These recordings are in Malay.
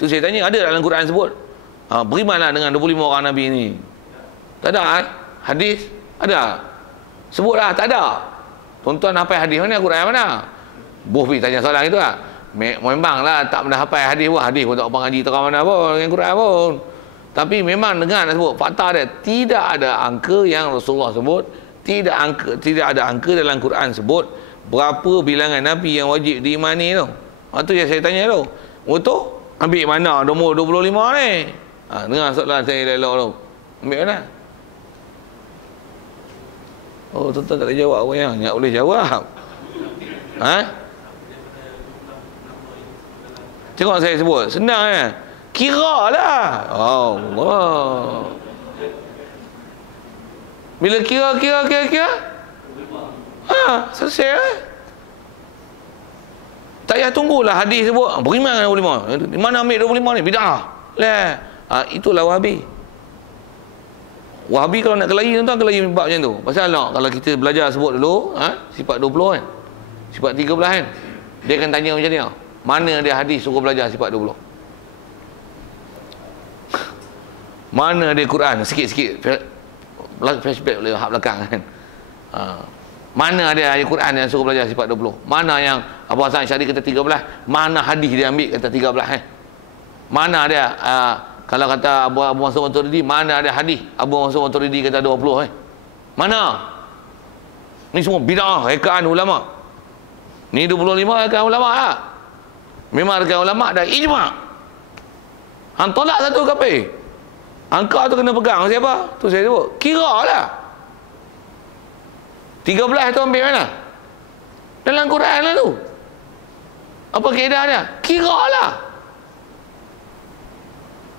Tu saya tanya, ada dalam Quran sebut? Berimanlah dengan 25 orang Nabi ni. Tak ada hadis? Ada? Sebutlah, tak ada. Tuan-tuan hafal hadis mana, Quran mana? Boh pergi tanya soalan itu lah. Memanglah tak pernah hafal hadis pun. Hadis pun tak apa ngaji terang mana pun dengan Quran pun. Tapi memang dengar sebut fakta dia, tidak ada angka yang Rasulullah sebut, tidak ada angka dalam Quran sebut berapa bilangan Nabi yang wajib diimani tu. Itu yang saya tanya tu. Betul? Ambil mana nombor 25 ni? Dengar soalan saya elok tu. Ambil mana? Oh, tuan-tuan tak boleh jawab apa yang? Tak boleh jawab. Tengok saya sebut. Senang kan? Kira lah. Allah. Bila kira. Selesai lah. Tak payah tunggulah hadis sebut. Beriman 25. Di mana ambil 25 ni? Bid'ah. Lah. Itulah Wahabi. Wahabi kalau nak kelahi tuan-tuan, kelahi bab macam tu. Pasal nak, kalau kita belajar sebut dulu, sifat 20 kan? Sifat 13 kan? Dia akan tanya macam ni. Mana dia hadis suruh belajar sifat 20? Mana dia Quran? Sikit-sikit flashback boleh hak belakang kan. Mana ada ayat Quran yang suruh belajar sifat 20? Mana yang Abu Hasan Asy'ari kata 13? Mana hadis dia ambil kata 13 Mana dia kalau kata Abu Mansur Maturidi, mana ada hadis Abu Mansur Maturidi kata 20 Mana? Ni semua bid'ah rekaan ulama. Ni 25 rekaan ulama lah. Memang rekaan ulama dah ijma'. Hang tolak satu kafir. Angka tu kena pegang siapa? Tu saya sebut. Kira lah. 13 tu ambil mana? Dalam Quran lah tu. Apa kaedah dia? Kira lah.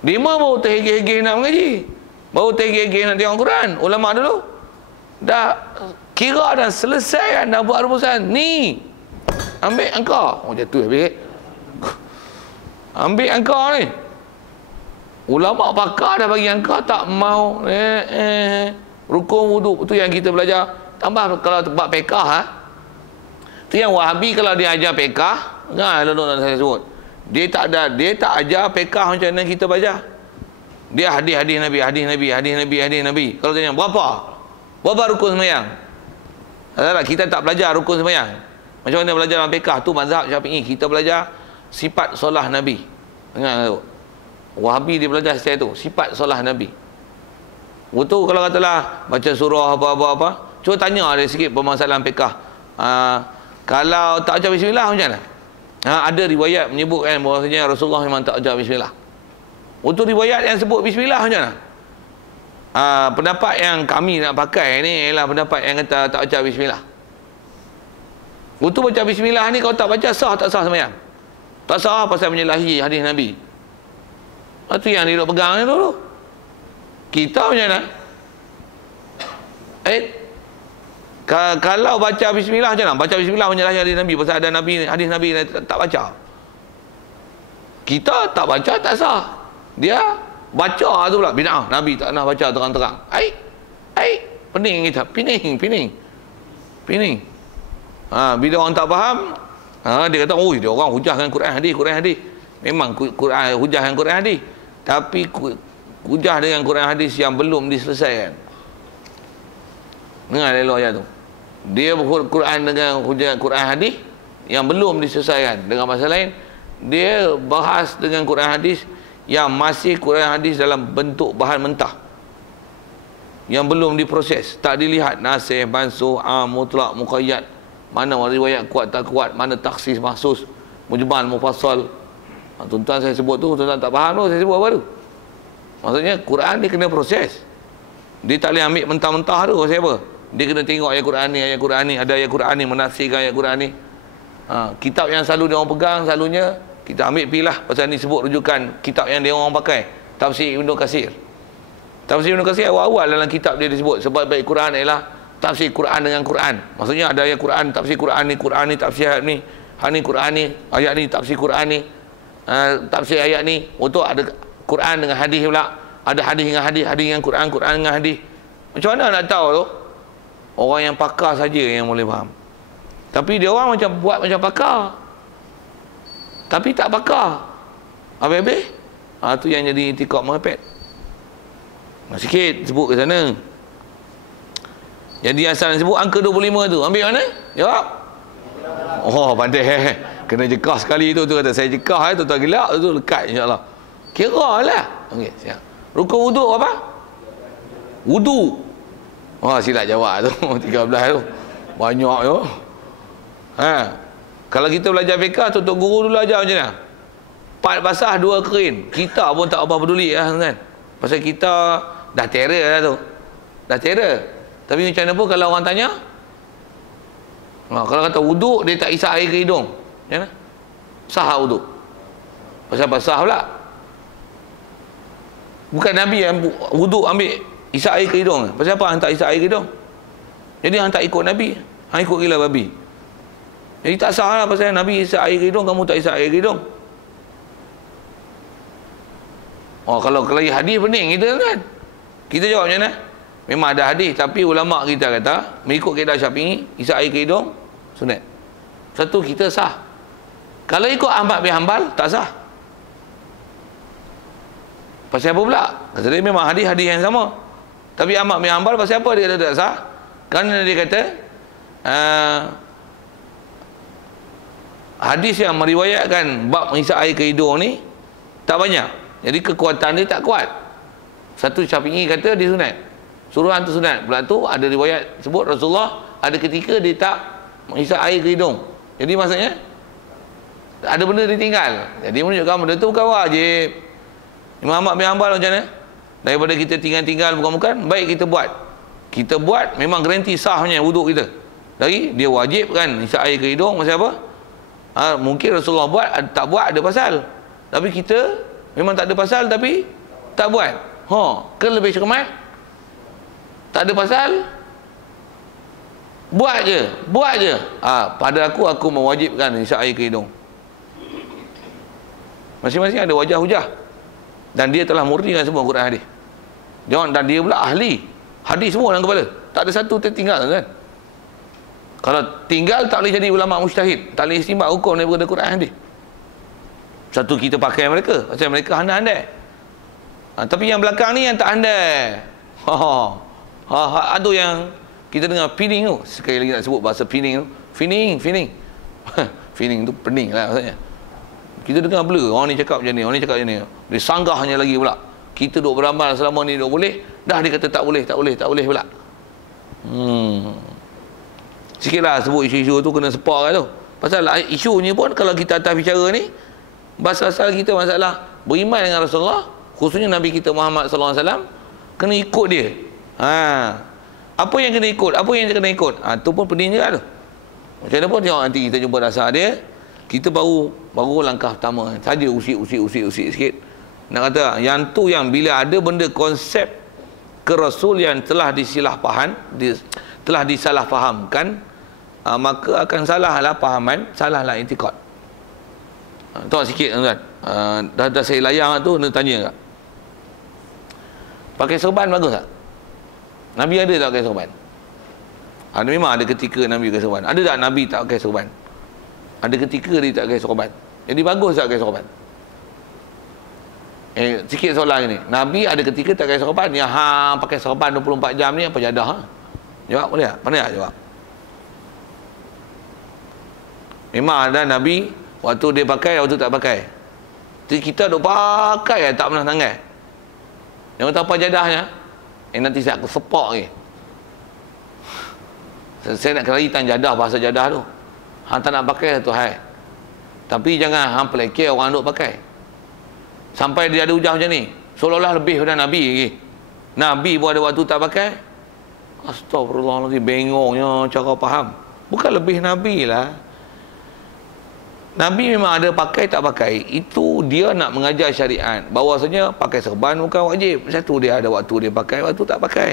5 baru terhegeh-hegeh nak mengaji. Baru terhegeh-hegeh nak tengok Quran. Ulama dulu. Dah kira dan selesai dah buat rumusan. Ni. Ambil angka. Oh jatuh habis. Ambil angka ni. Ulama pakar dah bagi angka tak mau rukun wuduk tu yang kita belajar. Tambah kalau bab fiqh tu yang Wahabi kalau dia ajar fiqh saya sebut dia tak ajar fiqh macam mana kita baca. Dia hadis Nabi. Kalau tanya berapa rukun sembahyang? Kita tak belajar rukun sembahyang. Macam mana belajar dalam fiqh tu mazhab Syafi'i. Kita belajar sifat solah Nabi. Dengar tu. Wahabi dia belajar secara tu, sifat solah Nabi. Betul kalau katalah baca surah apa-apa. Cuba tanya ada sikit permasalahan fiqh. Kalau tak baca bismillah macam mana? Ada riwayat menyebutkan bahawasanya Rasulullah memang tak baca bismillah. Betul riwayat yang sebut bismillah macam mana? Pendapat yang kami nak pakai ni ialah pendapat yang kata tak baca bismillah. Betul baca bismillah ni kalau tak baca sah tak sah sembahyang? Tak sah pasal menyalahi hadis Nabi. Itu yang dia duk pegang tu. Kita macam mana? Kalau baca bismillah macam mana? Baca bismillah menyalahi hadis Nabi pasal ada Nabi, hadis Nabi tak baca. Kita tak baca tak sah. Dia baca tu pula bid'ah. Nabi tak pernah baca terang-terang. Pening kita. Pening. Bila orang tak faham, dia kata, dia orang hujahkan Quran hadis. Memang Quran hujahkan Quran hadis. Tapi hujah dengan Quran hadis yang belum diselesaikan. Dengar elok ayat tu. Dia Quran dengan hujah Quran hadis yang belum diselesaikan. Dengan bahasa lain, dia bahas dengan Quran hadis yang masih Quran hadis dalam bentuk bahan mentah. Yang belum diproses, tak dilihat nasih, mansuh, mutlak, muqayyad. Mana riwayat kuat tak kuat, mana takhsis mahsus, mujmal, mufassal. Tuan-tuan saya sebut tu, tuan-tuan tak faham tu, saya sebut apa tu? Maksudnya Quran dia kena proses. Dia tak boleh ambil mentah-mentah tu, saya apa? Dia kena tengok ayat Quran ni, ada ayat Quran ni menafsirkan ayat Quran ni. Kitab yang selalu dia orang pegang, selalunya kita ambil pilah pasal ni sebut rujukan kitab yang dia orang pakai, Tafsir Ibnu Katsir. Tafsir Ibnu Katsir awal-awal dalam kitab dia disebut sebab baik Quran ialah tafsir Quran dengan Quran. Maksudnya ada ayat Quran, tafsir Quran ni tafsir ayat ni, Quran ni, ayat ni tafsir Quran ni, tafsir ayat ni. Untuk ada Quran dengan hadis pula, ada hadis dengan hadis, hadis dengan Quran, Quran dengan hadis. Macam mana nak tahu tu? Orang yang pakar saja yang boleh faham. Tapi dia orang macam buat macam pakar, tapi tak pakar. Habis-habis tu yang jadi itikad merepet. Sikit sebut ke sana. Jadi asal sebut angka 25 tu, ambil mana? Jawab. Oh, pandai. Kena jekah sekali tu kata saya jekah tu tak gelak tu lekat insya-Allah. Kiralah. Okey, siap. Rukun wuduk apa? Wudu. Silap jawab tu. 13 tu. Banyak tu. Kalau kita belajar fiqh tu tok guru dulu ajar macam mana? 4 basah 2 kering. Kita pun tak apa peduli kan. Pasal kita dah terror dah tu. Dah terror. Tapi macam mana pun kalau orang tanya, kalau kata wuduk dia tak isap air ke hidung. Macam mana? Sah wuduk. Pasal apa sah pula? Bukan Nabi yang wuduk ambil isap air ke hidung. Pasal apa hang tak isap air ke hidung? Jadi hang tak ikut Nabi, hang ikut gila babi. Jadi tak sah lah pasal Nabi isap air ke hidung, kamu tak isap air ke hidung. Kalau hadis pening kita kan. Kita jawab macam mana? Memang ada hadis tapi ulama kita kata mengikut kaedah Syafi'i isap air ke hidung sunat. Satu kita sah. Kalau ikut Ahmad bin Hanbal tak sah. Pasal apa pula? Kata dia memang hadis-hadis yang sama. Tapi Ahmad bin Hanbal pasal apa dia kata tak sah? Kerana dia kata hadis yang meriwayatkan bab mengisap air ke hidung ni tak banyak. Jadi kekuatan dia tak kuat. Satu Syafi'i kata dia sunat. Suruhan tu sunat. Pula tu ada riwayat sebut Rasulullah ada ketika dia tak mengisap air ke hidung. Jadi maksudnya ada benda dia tinggal. Jadi menunjukkan benda tu bukan wajib. Imam Ahmad bin Hanbal macam mana? Daripada kita tinggal-tinggal bukan-bukan, baik kita buat. Kita buat memang garanti sahnya wuduk kita. Lagi dia wajib kan isap air ke hidung pasal apa? Mungkin Rasulullah buat, tak buat ada pasal. Tapi kita memang tak ada pasal tapi tak buat. Ke lebih cermat? Tak ada pasal? Buat je. Pada aku mewajibkan isap air ke hidung. Masing-masing ada wajah hujah. Dan dia telah murnikan semua Quran hadis. Dan dia pula ahli hadis semua dalam kepala. Tak ada satu tertinggal kan. Kalau tinggal tak boleh jadi ulama mujtahid, tak boleh istinbat hukum daripada Quran hadis. Satu kita pakai mereka, pasal mereka handai-handai. Tapi yang belakang ni yang tak handai. Ada yang kita dengar feeling tu. Sekali lagi nak sebut bahasa feeling tu. Feeling. Feeling tu pening lah maksudnya. Kita dengar blur, orang ni cakap macam ni, orang ni cakap macam ni. Dia sanggahnya lagi pula. Kita duk beramal selama ni duk boleh, dah dia kata tak boleh pula. Sikitlah sebut isu-isu tu kena sepak kan tu. Pasal isunya pun kalau kita atas bicara ni, asal kita masalah beriman dengan Rasulullah, khususnya Nabi kita Muhammad sallallahu alaihi wasallam, kena ikut dia. Apa yang kena ikut? Apa yang kena ikut? Tu pun pening juga tu. Macam mana pun tengok nanti kita jumpa dasar dia. Kita baru langkah pertama saja usik sikit. Nak kata yang tu yang bila ada benda konsep ke Rasul yang telah telah disalah fahamkan, maka akan salahlah fahaman, salahlah i'tikad. Tengok sikit tuan. Dah saya layang tu nak tanya tak? Pakai serban bagus tak? Nabi ada tak pakai serban? Memang ada ketika Nabi pakai serban. Ada tak Nabi tak pakai serban? Ada ketika dia tak pakai serban. Jadi bagus tak pakai serban? Sikit soalan ni. Nabi ada ketika tak pakai serban. Yang pakai serban 24 jam ni apa jadah? Jawab boleh tak? Pandai tak jawab? Memang ada Nabi waktu dia pakai, waktu tak pakai. Jadi kita duk pakai tak pernah tanggal. Yang kata apa jadahnya? Nanti saya aku sepak lagi. Saya nak kelarikan jadah, bahasa jadah tu. Hang tak nak pakai tu hai. Tapi jangan hang pelekeh orang duk pakai. Sampai dia ada hujah macam ni. Seolah-olah lebih daripada Nabi lagi. Nabi pun ada waktu tak pakai. Astagfirullahaladzim, bengongnya cara faham. Bukan lebih Nabi lah. Nabi memang ada pakai tak pakai. Itu dia nak mengajar syariat. Bahawasanya pakai serban bukan wajib. Satu dia ada waktu dia pakai, waktu tak pakai.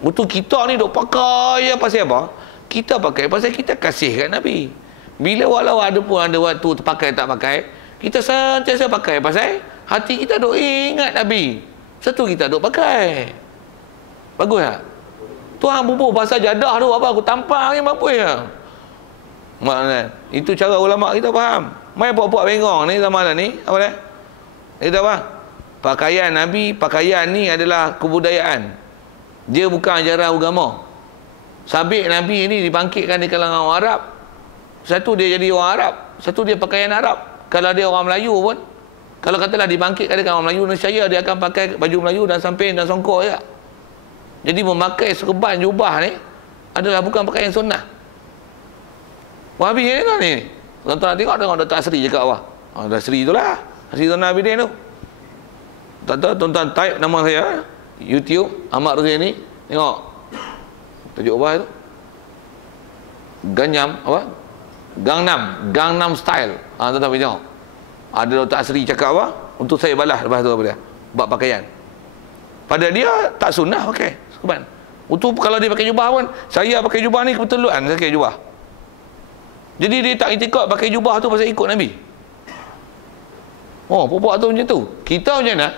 Waktu kita ni duk pakai pasal apa? Kita pakai pasal kita kasih kat Nabi. Bila walau ada pun ada waktu pakai tak pakai, kita sentiasa pakai pasal hati kita duk ingat Nabi. Satu kita duk pakai. Bagus tak? Tuhan bubuh bahasa jadah tu apa aku tampar ni apa ya? Maknanya itu cara ulama kita faham. Mai buat-buat bengong ni zaman ni apa dah? Dia kata apa? Pakaian Nabi, pakaian ni adalah kebudayaan. Dia bukan ajaran agama. Sabit Nabi ni dibangkitkan di kalangan orang Arab. Satu dia jadi orang Arab, satu dia pakaian Arab. Kalau dia orang Melayu pun, kalau katalah dibangkitkan di kalangan Melayu, nescaya dia akan pakai baju Melayu dan samping dan songkok je. Jadi memakai serban jubah ni adalah bukan pakaian sunnah. Wahabi ni kan ni. Tuan-tuan nak tengok Dr. Asri cakap apa? Dr. Asri itulah. Asri Tuan Abidin tu. Tuan-tuan type nama saya YouTube Ahmad Ruzeni, tengok tajuk apa tu? Gangnam Style. Tuan-tuan pergi tengok. Ada Dr. Asri cakap apa? Untuk saya balas lepas tu apa dia? Bab pakaian. Pada dia tak sunnah pakai serban. Untuk kalau dia pakai jubah pun, saya pakai jubah ni kebetulan saya pakai jubah. Jadi dia tak iktikad pakai jubah tu pasal ikut Nabi. Oh, puak tu macam tu. Kita macam mana?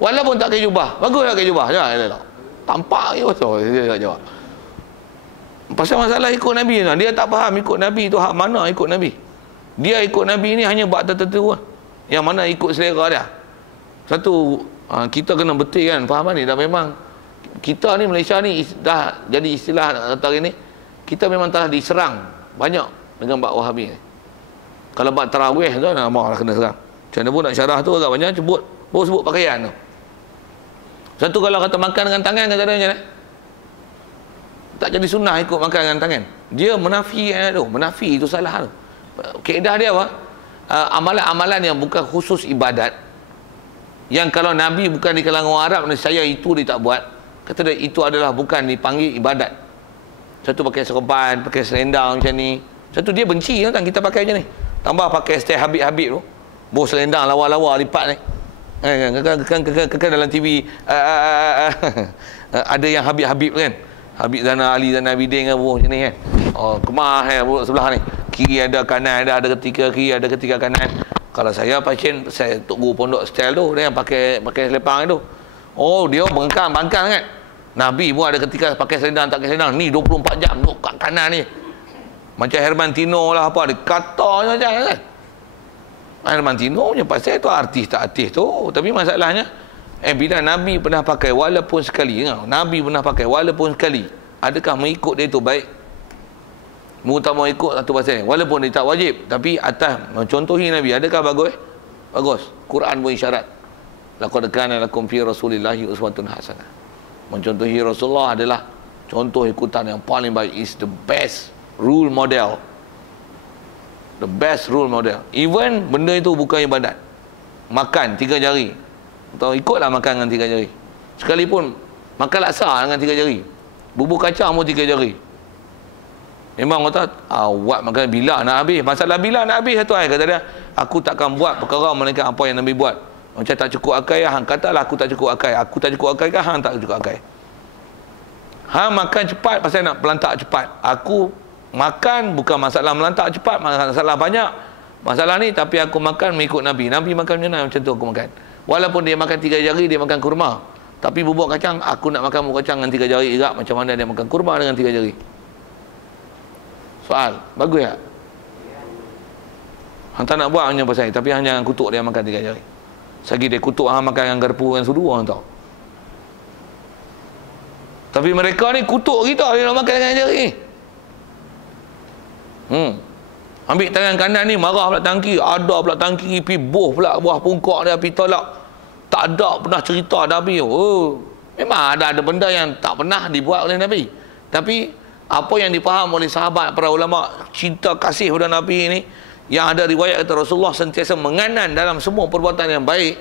Walaupun tak pakai jubah, bagus tak pakai jubah. Jangan tampak je betul dia jawab. Pasal masalah ikut Nabi tu, dia tak faham ikut Nabi tu hak mana ikut Nabi. Dia ikut Nabi ni hanya buat tertentu lah. Yang mana ikut selera dia. Satu, kita kena betul kan faham ni. Dan memang kita ni Malaysia ni dah jadi istilah hari ni, kita memang telah diserang banyak dengan bab Wahabi ni. Kalau bab tarawih tu malah kena serang. Macam mana pun nak syarah tu agak banyak sebut pakaian tu. Satu kalau kata makan dengan tangan, kata dia macam mana? Tak jadi sunnah ikut makan dengan tangan. Dia menafi tu. Menafi itu salah tu. Kaedah dia apa? Amalan-amalan yang bukan khusus ibadat, yang kalau Nabi bukan di kalangan orang Arab, saya itu dia tak buat. Kata dia itu adalah bukan dipanggil ibadat. Satu pakai serban, pakai selendang macam ni. Satu dia benci kan kita pakai macam ni. Tambah pakai style Habib-Habib tu. Bawa selendang lawa-lawa lipat ni. Kan dalam TV ada yang Habib-Habib kan. Habib Zana Ali Zana Abidin kan macam ni kan. Oh, kemas kan sebelah ni. Kiri ada, kanan ada ketika kiri, ada ketika kanan. Kalau saya pasien, saya tunggu pondok style tu, dia yang pakai selepang tu. Oh, dia bangkang kan. Nabi pun ada ketika pakai selendang tak pakai selendang. Ni 24 jam duduk kat kanan ni. Macam Herman Tino lah apa, dia kata macam kan. Herman Tino punya pasal tu artis tak artis tu. Tapi masalahnya, bila Nabi pernah pakai walaupun sekali, Nabi pernah pakai walaupun sekali, adakah mengikut dia tu baik? Mengutama ikut satu pasal ni. Walaupun dia tak wajib, tapi atas mencontohi Nabi, adakah bagus? Bagus. Quran pun isyarat. Laqad kana lakum fi Rasulillahi uswatun hasanah. Mencontohi Rasulullah adalah contoh ikutan yang paling baik. Is the best role model. The best role model. Even benda itu bukan ibadat. Makan 3 jari. Atau ikutlah makan dengan 3 jari. Sekalipun makan laksa dengan 3 jari. Bubur kacang pun 3 jari. Memang kata awak makan bila nak habis. Masalah bila nak habis satu ayat kata dia, aku takkan buat perkara melainkan apa yang Nabi buat. Macam tak cukup akal, hang katalah aku tak cukup akal. Aku tak cukup akal kan, hang tak cukup akal. Hang makan cepat pasal nak pelantak cepat. Aku makan bukan masalah melantak cepat, masalah banyak. Masalah ni tapi aku makan mengikut Nabi. Nabi makan macam mana, macam tu aku makan. Walaupun dia makan 3 jari, dia makan kurma. Tapi bubur kacang, aku nak makan bubur kacang dengan 3 jari juga. Macam mana dia makan kurma dengan 3 jari. Soal, bagus tak? Hang tak nak buat hanya pasal, tapi hang jangan kutuk dia makan 3 jari. Sagi dia kutuk hang makan dengan garpu dengan sudu, hang tahu. Tapi mereka ni kutuk kita, dia nak makan dengan jari. Ambil tangan kanan ni, marah pula tangan kiri, ada pula tangan kiri, pergi boh pula buah pungkak dia, pergi tolak. Tak ada pernah cerita Nabi. Oh, memang ada benda yang tak pernah dibuat oleh Nabi. Tapi apa yang dipaham oleh sahabat, para ulama, cinta kasih pada Nabi ni, yang ada riwayat kata Rasulullah sentiasa menganan dalam semua perbuatan yang baik.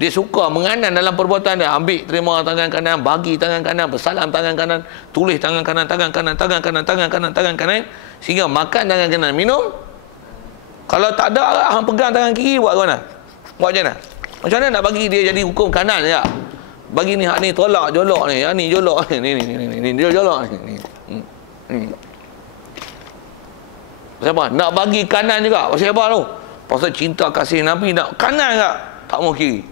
Dia suka menganan dalam perbuatan dia. Ambil, terima tangan kanan, bagi tangan kanan, bersalam tangan kanan, tulis tangan kanan, tangan kanan, tangan kanan, tangan kanan, tangan kanan, sehingga makan tangan kanan, minum. Kalau tak ada, hang pegang tangan kiri, buat macam mana? Buat macam mana? Macam mana nak bagi dia jadi hukum kanan je? Bagi ni hak ni tolak jolok ni, hak ni jolok ni, ni dia jolok ni. Pasal apa? Nak bagi kanan juga. Pasal apa tu? Pasal cinta kasih Nabi, nak kanan tak? Tak mau kiri.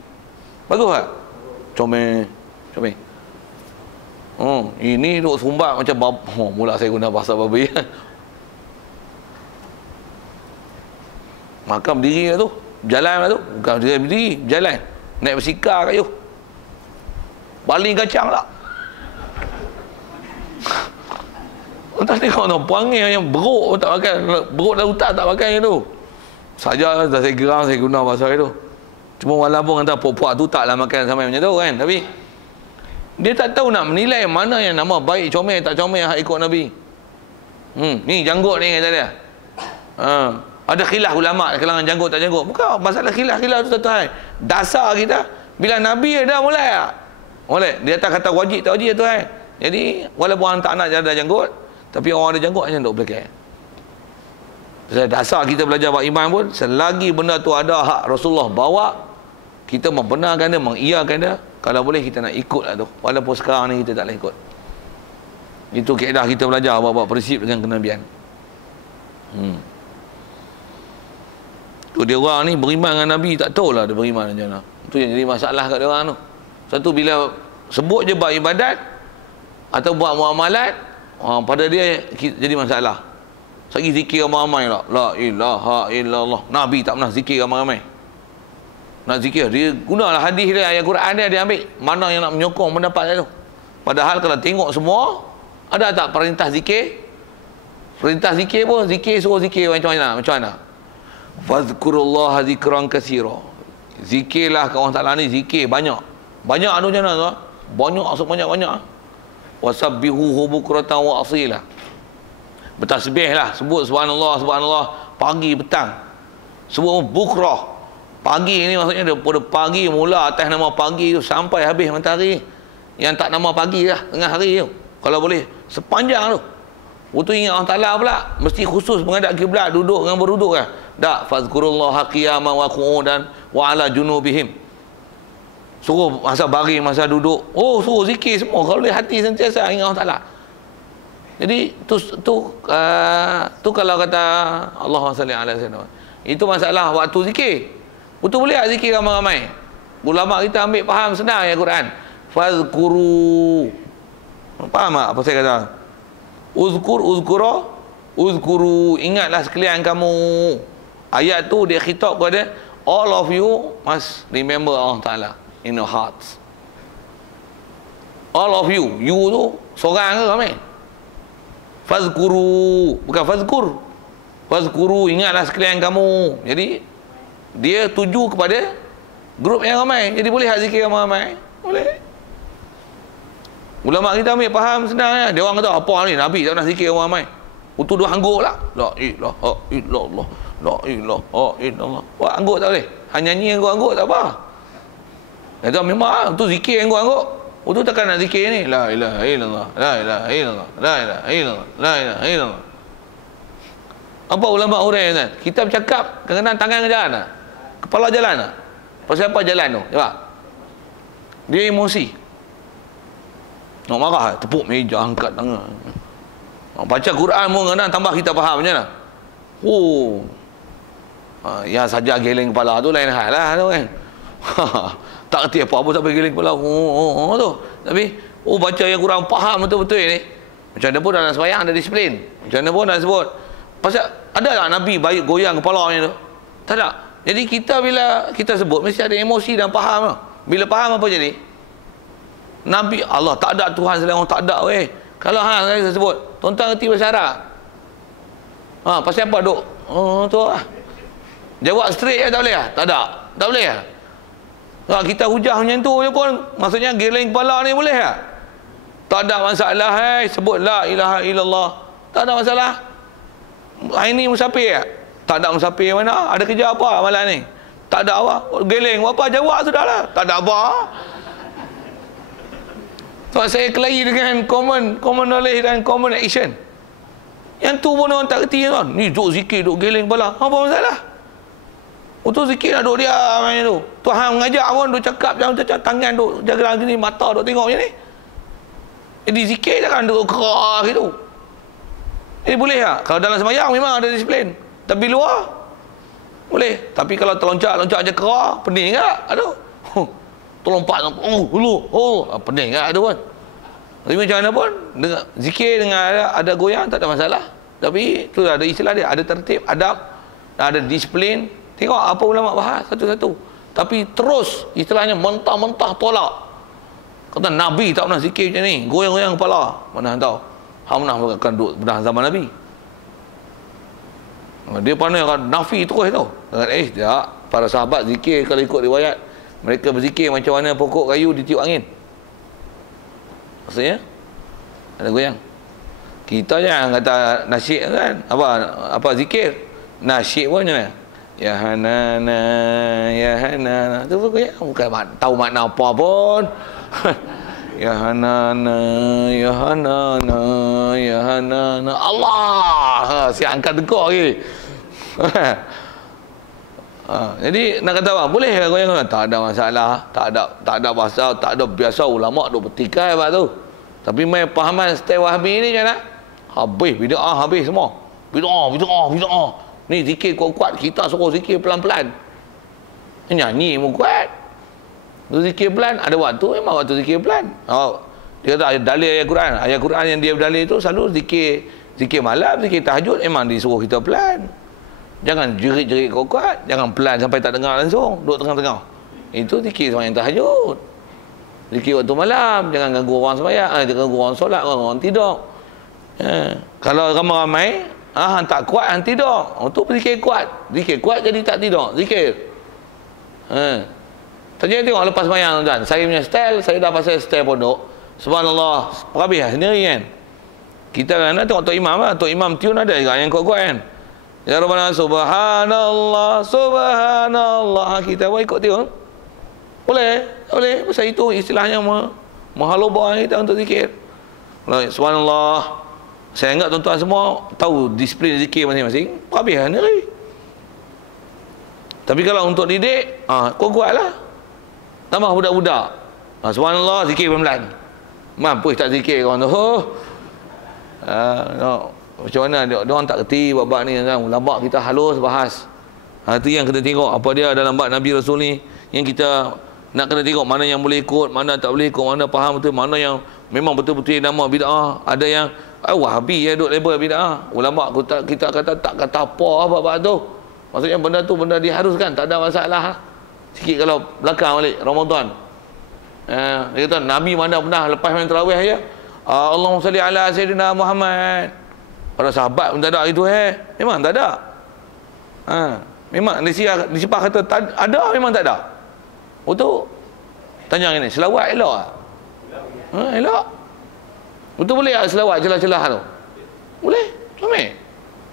Bagus tak? Comel. Ini duk sumbat macam mula saya guna bahasa babi. Makan berdiri lah tu. Jalan lah tu. Bukan berdiri, jalan. Naik bersikar kat you. Baling kacang lah. Tak tengok tu, perangai yang beruk tak makan. Beruk dalam hutan tak makan yang tu. Saja dah saya geram, saya guna bahasa itu. Cuma walaupun kata puak-puak tu taklah makan sampai macam tu kan. Tapi dia tak tahu nak menilai mana yang nama baik, comel tak comel hak ikut Nabi. Ni janggut ni kata dia. Ada khilaf ulama kalangan janggut tak janggut. Bukan masalah khilaf-khilaf tu tuan. Dasar kita bila Nabi dah mulai tak? Mulai. Dia tak kata wajib tak wajib tuan. Jadi walaupun orang tak nak ada janggut, tapi orang ada janggut macam tak boleh. Dasar kita belajar bab iman pun, selagi benda tu ada hak Rasulullah bawa, kita membenarkan dia, mengiyakan dia. Kalau boleh kita nak ikut lah tu. Walaupun sekarang ni kita tak boleh ikut. Itu kaedah kita belajar bab prinsip dengan kenabian. Tu dia orang ni beriman dengan Nabi, tak tahulah dia beriman macam mana. Itu yang jadi masalah kat dia orang tu. Satu bila sebut je bab ibadat atau buat muamalat, pada dia jadi masalah. Sagi zikir ramai-ramai lah. La ilaha illallah. Nabi tak pernah zikir ramai-ramai. Nak zikir, dia gunalah hadis dia, ayat Quran dia ambil. Mana yang nak menyokong pendapat dia tu. Padahal kalau tengok semua, ada tak perintah zikir? Perintah zikir pun, zikir suruh zikir macam mana? Macam mana? Fazkurullaha zikran katsira. Zikirlah ke orang Ta'ala ni, zikir banyak. Banyak tu macam mana tu? Banyak, sebanyak-banyak. Wasabbihuhu bukratan wa asila. Bertasbih lah, sebut subhanallah, subhanallah pagi petang. Sebut bukrah. Pagi ni maksudnya daripada pagi mula atas nama pagi tu sampai habis matahari. Yang tak nama pagi lah, tengah hari tu. Kalau boleh sepanjang tu. Waktu ingat Allah Ta'ala pula, mesti khusus menghadap kiblat, duduk dengan berduduk kan. Tak, fazkurullaha qiyaman wa qu'udan wa ala junubihim. Suruh masa baring, masa duduk. Oh, suruh zikir semua. Kalau boleh hati sentiasa ingat Allah Ta'ala. Jadi tu kalau kata Allahumma salli ala sayyidina, itu masalah waktu zikir. Betul boleh tak zikir ramai-ramai? Ulama kita ambil faham senang ya Quran. Fazkuru. Faham tak apa saya kata? Uzkuru, ingatlah sekalian kamu. Ayat tu dia khitab kepada all of you must remember Allah Ta'ala in your hearts. All of you. You tu seorang ke ramai? Fazkuru, bukan fazkur. Fazkuru, ingatlah sekalian kamu. Jadi dia tuju kepada grup yang ramai. Jadi boleh tak zikir ramai-ramai? Boleh. Ulama kita ambil faham senang ya. Dia orang kata apa ni Nabi tak pernah zikir ramai-ramai. Itu dua angguk lah. La ilaha illallah. La ilaha illallah. Wah, angguk tak boleh. Hanya nyanyi angguk-angguk tak apa. Dia memang tu zikir angguk-angguk. Itu takkan nak zikir ni. La ilaha illallah. La ilaha illallah. La ilaha illallah. La ilaha illallah. Apa ulama urai kan? Kita bercakap kadang-kadang tangan ke jalan tak? Kepala jalan tak? Pasal apa jalan tu? Nampak? Dia emosi. Nak marah, tepuk meja, angkat tangan. Baca Quran pun kadang tambah kita faham macam mana. Oh. Yang saja geleng kepala tu lain hal lah tu kan. Tak kerti apa-apa sampai geleng kepala. Tu. Tapi baca yang Quran faham betul-betul ni. Macam mana pun dalam sembahyang ada disiplin. Macam mana pun dah sebut. Pasal ada tak Nabi baik goyang kepala macam tu? Tak ada. Jadi kita bila kita sebut mesti ada emosi dan faham. Bila faham apa jadi? Nabi Allah tak ada Tuhan selain Allah, tak ada weh. Kalau saya sebut, tuan-tuan erti bahasa Arab. Pasal apa duk? Tu lah. Jawab straight tak boleh lah? Tak ada. Tak boleh lah. Kita hujah macam tu je pun, maksudnya geleng kepala ni boleh tak? Tak ada masalah. Sebut la ilaha illallah. Tak ada masalah. Hari ni musafir tak? Tak ada musafir mana? Ada kerja apa malam ni? Tak ada apa? Geleng apa? Jawab sudahlah. Tak ada apa? Sebab saya kelahi dengan common knowledge dan common action. Yang tu pun orang tak kerti kan. Ni duk zikir, duk geleng kepala. Apa masalah? Untuk zikir nak duk diam macam tu. Tuhan mengajak pun duk cakap jangan tangan duk jaga gini, mata duk tengok macam ni. Jadi zikir jangan duk kerah gitu. Boleh tak? Kalau dalam sembahyang memang ada disiplin. Tapi luar boleh. Tapi kalau terloncat je kerah, pening tak? Aduh. Terlompat pening tak? Aduh pun. Tapi macam mana pun zikir dengan ada goyang tak ada masalah. Tapi tu ada istilah dia, ada tertib, adab, ada disiplin. Tengok apa ulama bahas satu-satu. Tapi terus istilahnya mentah-mentah tolak. Kata Nabi tak pernah zikir macam ni, goyang-goyang kepala. Mana tahu? Hang pernah akan duduk pada zaman Nabi. Dia pandai kan nafi terus tu. Tak, para sahabat zikir kalau ikut riwayat, mereka berzikir macam mana pokok kayu ditiup angin. Maksudnya ada goyang. Kita jangan kata nasyid kan. Apa zikir? Nasyid pun macam mana? Ya Hanana, Ya Hanana. Tu goyang, bukan tahu makna apa pun. Ya Hanana, Ya Hanana, Ya Hanana. Allah, si angkat tegak lagi. Jadi nak kata apa? Boleh ke goyang? Tak ada masalah, tak ada pasal, tak ada, biasa ulama duk bertikai apa tu. Tapi mai pahaman style Wahabi ni macam mana? Habis bid'ah, habis semua. Bid'ah. Ni zikir kuat-kuat, kita suruh zikir pelan-pelan. Nyanyi pun kuat. Tu zikir pelan, ada waktu memang waktu zikir pelan. Dia kata dalil ayat Quran. Ayat Quran yang dia berdalil tu selalu zikir malam, zikir tahajud memang disuruh kita pelan. Jangan jerit-jerit kuat-kuat, jangan pelan sampai tak dengar langsung, duduk tengah-tengah. Itu zikir sembahyang tahajud. Zikir waktu malam, jangan ganggu orang sembahyang, jangan ganggu orang solat, orang tidur. Kalau ramai-ramai, hang tak kuat, hang tidur. Untuk berzikir kuat. Zikir kuat jadi tak tidur. Zikir. Tanya tengok lepas sembahyang tuan. Saya punya style, saya dah pasal style pondok. Subhanallah, habis lah sendiri kan. Kita kan tengok Tok Imam lah. Tok Imam tune ada juga yang kuat-kuat kan. Ya Rabbana Subhanallah, Subhanallah. Kita pun ikut tune. Boleh. Pasal itu istilahnya mahalubah kita untuk zikir. Subhanallah. Saya anggap tuan-tuan semua tahu disiplin zikir masing-masing. Habis lah sendiri. Tapi kalau untuk didik, kuat-kuat lah. Tambah budak-budak. Subhanallah, zikir pelan-pelan. Mampu tak zikir kawan tu. Macam mana dia orang tak kerti bab ni kan. Ulama kita halus bahas. Itu yang kita tengok apa dia dalam bab Nabi Rasul ni, yang kita nak kena tengok mana yang boleh ikut, mana tak boleh ikut, mana faham betul, mana yang memang betul-betul nama bid'ah. Ada yang Wahabi ya duk label bid'ah. Ulama kita kata tak kata apa bab tu. Maksudnya benda tu benda diharuskan, tak ada masalah. Sikit kalau belakang balik Ramadan. Dia kata Nabi mana pernah lepas main tarawih ya. Allahumma salli ala sayyidina Muhammad. Para sahabat pun tak ada itu memang tak ada. Memang disipah kata ada, memang tak ada. Betul. Tanya ini, selawat elok tak? Elok. Betul boleh tak selawat celah-celah tu? Boleh. Boleh.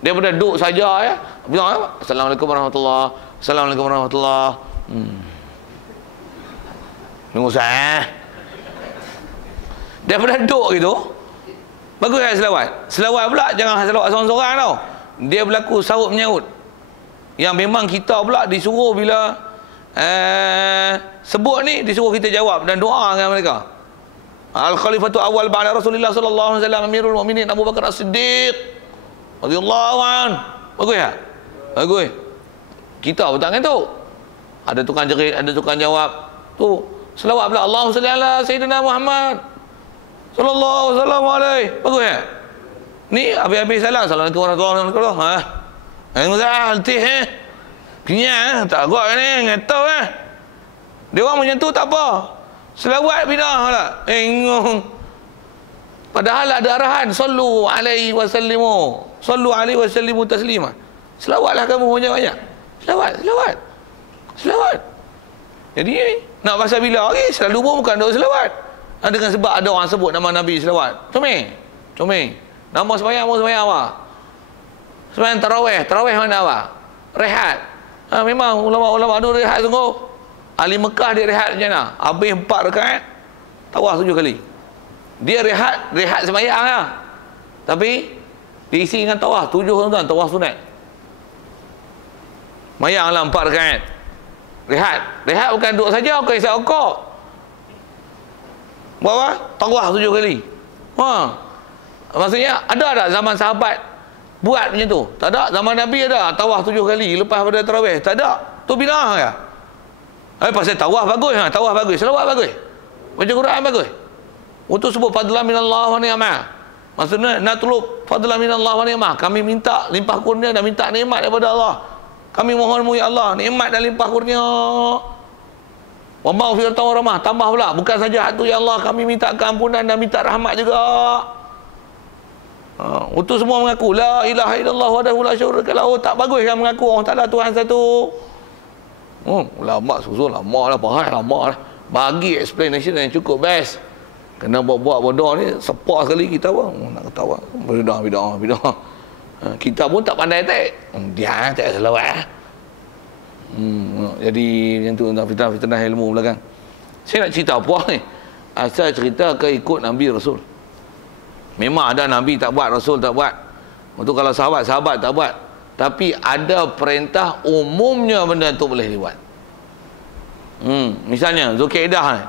Daripada duduk saja ya. Bilang Assalamualaikum warahmatullahi. Assalamualaikum warahmatullahi. Tunggu saya. Daripada duduk gitu, bagus kan selawat? Selawat pula jangan selawat seorang-seorang tau. Dia berlaku sahut menyahut. Yang memang kita pula disuruh bila sebut ni disuruh kita jawab dan doa dengan mereka. Al-Khalifatu awal ba'da Rasulullah sallallahu alaihi wasallam Amirul Mukminin Abu Bakar As-Siddiq radhiyallahu an. Bagus tak? Bagus. Kita pun tak kan tu. Ada tukang jerit, ada tukang jawab. Tu selawat pula Allahumma salli ala sayyidina Muhammad sallallahu alaihi. Bagus tak? Ni habis-habis salam Assalamualaikum warahmatullahi wabarakatuh. Enggak letih Kenyang tak agak ni ngetau Dia orang macam tu tak apa. Selawat bidah lah. Engong. Padahal ada arahan sallu alaihi wasallimu. Sallu alaihi wasallimu taslima. Selawatlah kamu banyak-banyak. Selawat. Jadi nak pasal bila lagi selalu pun bukan doa selawat. Dengan sebab ada orang sebut nama Nabi selawat. Comel. Nama sembahyang apa? Sembahyang tarawih mana apa? Rehat. Memang ulama-ulama tu rehat sungguh. Ahli Mekah dia rehat macam mana? Habis 4 rakaat tawaf 7 kali. Dia rehat sembahyang lah. Tapi diisi dengan tawaf 7 tuan, tawaf sunat. Mayang lah 4 rakaat. Rehat bukan duduk saja, bukan isap okok. Berapa? Tawaf 7 kali. Maksudnya ada tak zaman sahabat buat macam tu? Tak ada. Zaman Nabi ada tawaf 7 kali lepas pada tarawih. Tak ada. Tu bid'ah ya. Pasal tawaf bagus, tawaf bagus, selawat bagus, baca Quran bagus. Untuk sebut fadlan minallah wa ni'mah. Maksudnya natlub fadlan minallah wa ni'mah. Kami minta limpah kurnia dan minta nikmat daripada Allah. Kami mohonmu ya Allah, nikmat dan limpah kurnia. Wa maghfiratan wa rahmah. Tambah pula, bukan saja tu ya Allah, kami minta keampunan dan minta rahmat juga. Untuk semua mengaku la ilaha illallah wahdahu la syarika lahu. Tak bagus kan mengaku Allah Taala Tuhan satu. Ulama susun lama lah, bahas lama lah. Bagi explanation yang cukup best. Kena buat bodoh ni sepak sekali kita pun nak ketawa. Bidah. Kita pun tak pandai tak. Dia tak selawat. Jadi macam tu tentang fitnah ilmu belakang. Saya nak cerita apa ni? Asal cerita ke ikut Nabi Rasul. Memang ada Nabi tak buat, Rasul tak buat. Untuk kalau sahabat tak buat. Tapi ada perintah umumnya benda tu boleh dibuat. Misalnya Zulkaidah ni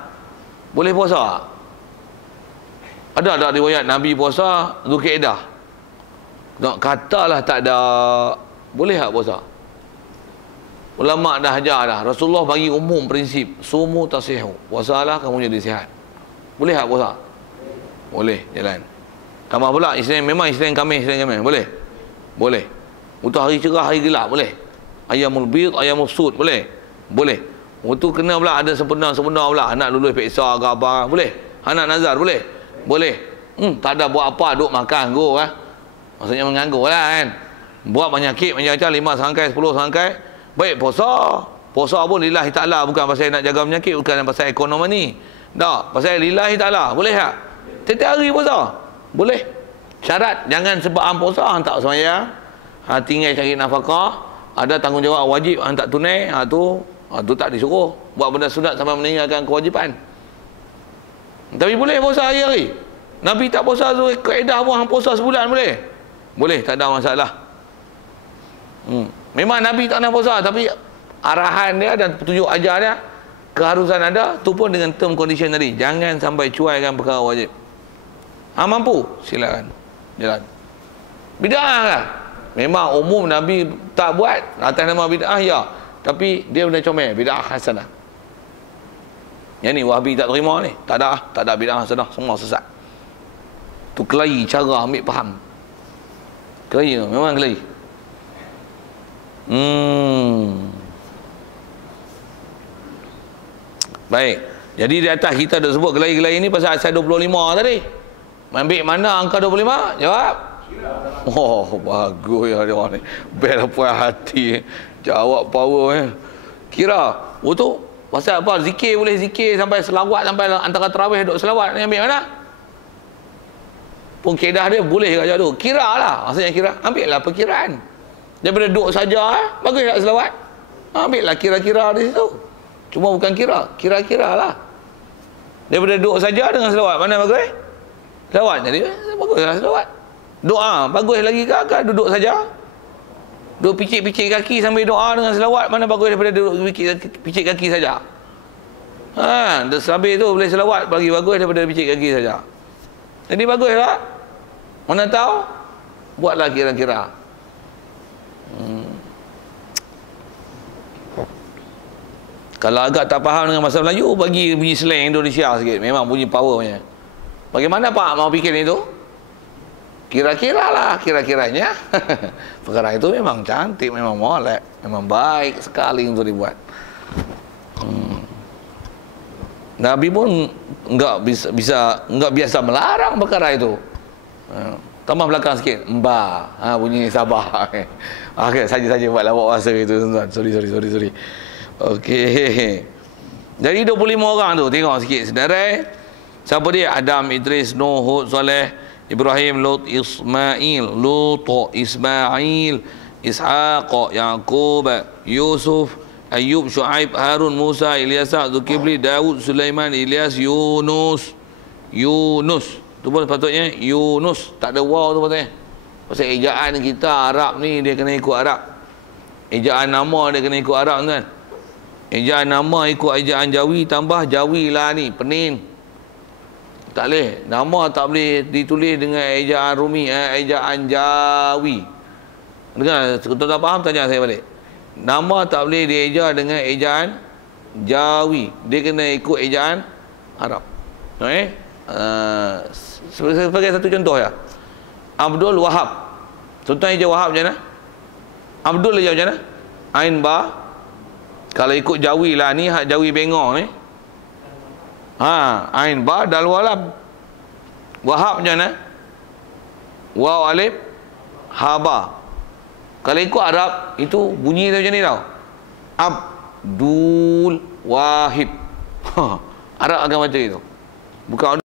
boleh puasa. Ada riwayat Nabi puasa Zulkaidah. Nak katalah tak ada, boleh tak puasa? Ulama dah ajar dah. Rasulullah bagi umum prinsip, sumu tasihu. Puasalah kamu jadi sihat. Boleh tak puasa? Boleh, jalan. Tambah pula memang Isnin Khamis. Boleh. Untuk hari cerah, hari gelap boleh. Ayamul bid, ayamul sud boleh. Untuk kena pula ada sempena pula, anak lulus peksa ke apa, boleh. Anak nazar boleh. Tak ada buat apa, duk makan go Maksudnya menganggur lah kan. Buat penyakit macam-macam 5 serangkai, 10 serangkai. Baik puasa. Puasa pun lillahi ta'ala, bukan pasal nak jaga penyakit, bukan pasal ekonomi ni. Tak, pasal lillahi ta'ala. Boleh tak? Setiap hari puasa. Boleh. Syarat jangan sebab puasa hang tak sembahyang. Tinggal cari nafkah, ada tanggungjawab wajib hang tak tunai, tu tak disuruh. Buat benda sunat sampai meninggalkan kewajipan. Tapi boleh puasa hari-hari. Nabi tak puasa tu kaedah pun hang puasa sebulan boleh. Boleh, tak ada masalah. Memang Nabi tak nak puasa, tapi arahan dia dan petunjuk ajar dia, keharusan ada, tu pun dengan term condition tadi. Jangan sampai cuaikan perkara wajib. Mampu, silakan jalan. Bid'ah lah. Memang umum Nabi tak buat atas nama bid'ah ya, tapi dia benda comel, bid'ah hasanah. Yang ni Wahabi tak terima ni. Tak ada bid'ah hasanah, semua sesat. Tu kelahi cara ambil faham. Kelahi, memang kelahi. Baik. Jadi di atas kita dah sebut kelahi-kelahi ni pasal asal 25 tadi. Ambil mana angka 25? Jawab. Oh, bagus ya dia orang ni. Bel puas hati. Jawab power Kira. Tu pasal apa? Zikir boleh zikir sampai selawat, sampai antara tarawih duk selawat ni ambil mana? Pun kaedah dia boleh kat tu. Kira lah. Maksudnya kira. Ambil lah perkiraan. Daripada duk saja, bagus tak selawat? Ambil lah kira-kira di situ. Cuma bukan kira-kira lah. Daripada duk saja dengan selawat, mana bagus? Selawat jadi baguslah selawat. Doa bagus lagi ke duduk saja? Duduk picit-picit kaki sambil doa dengan selawat, mana bagus daripada duduk picit kaki saja? Habis tu boleh selawat lagi bagus daripada picit kaki saja. Jadi baguslah. Mana tahu? Buatlah kira-kira. Kalau agak tak faham dengan bahasa Melayu, bagi bunyi slang Indonesia sikit. Memang bunyi powernya. Bagaimana Pak mau fikir itu? Kira-kira lah, kira-kiranya. Perkara itu memang cantik, memang molek, memang baik sekali untuk dibuat. Nabi pun enggak biasa melarang perkara itu. Tambah belakang sikit, bunyi sabar. Okey, saja buat lawak bahasa itu tuan. Sorry. Okey. Jadi 25 orang tu, tengok sikit saudara. Siapa dia? Adam, Idris, Nuh, Hud, Saleh, Ibrahim, Lut, Ismail, Ishaq, Yaqub, Yusuf, Ayub, Shu'aib, Harun, Musa, Ilyas, Zulkifli, Daud, Sulaiman, Ilyas, Yunus. Tu pun sepatutnya Yunus, tak ada waw tu patutnya. Pasal ejaan kita Arab ni dia kena ikut Arab. Ejaan nama dia kena ikut Arab kan. Ejaan nama ikut ejaan Jawi, tambah Jawi lah ni, Penin. Tak boleh. Nama tak boleh ditulis dengan ejaan Rumi, ejaan Jawi. Dengar, kalau tak faham tanya saya balik. Nama tak boleh dieja dengan ejaan Jawi. Dia kena ikut ejaan Arab. Sebagai satu contoh ya. Abdul Wahab. Contoh ejaan Wahab macam mana? Abdul ejaan macam mana? Ain ba. Kalau ikut Jawi lah ni, hak Jawi bengong ni. Ain ba dal walam. Wahab macam mana? Waw alif haba. Kalau ikut Arab itu bunyi macam ni tau. Abdul Wahid. Arab akan baca itu. Bukan